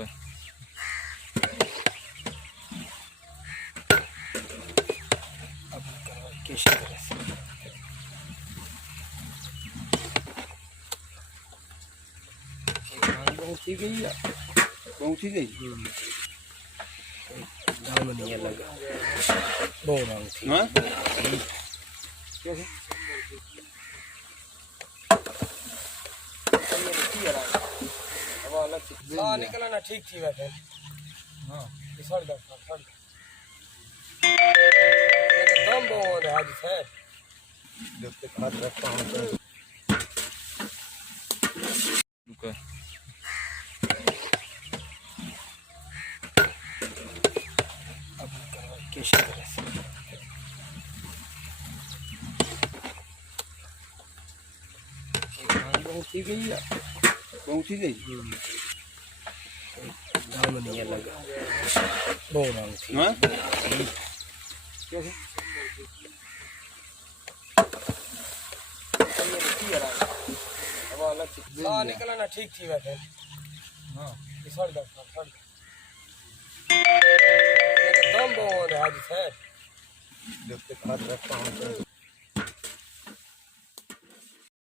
रुका अब कैसे तरह से पहुंची गई है, पहुंची गई। दाम नहीं लगा बहुत दाम थी। हाँ कैसे निकला ना ठीक थी बैठे। हाँ सड़ दो दम बहुत है आज से देखते खाद रखता हूँ रुका अब कैसे तरह से पहुंची गई है, पहुंची गई। दाम नहीं लगा बहुत दाम थी। हाँ कैसे निकला ना ठीक थी बैठे। हाँ सड़ दो दम बहुत है आज से देखते खाद रखता हूँ।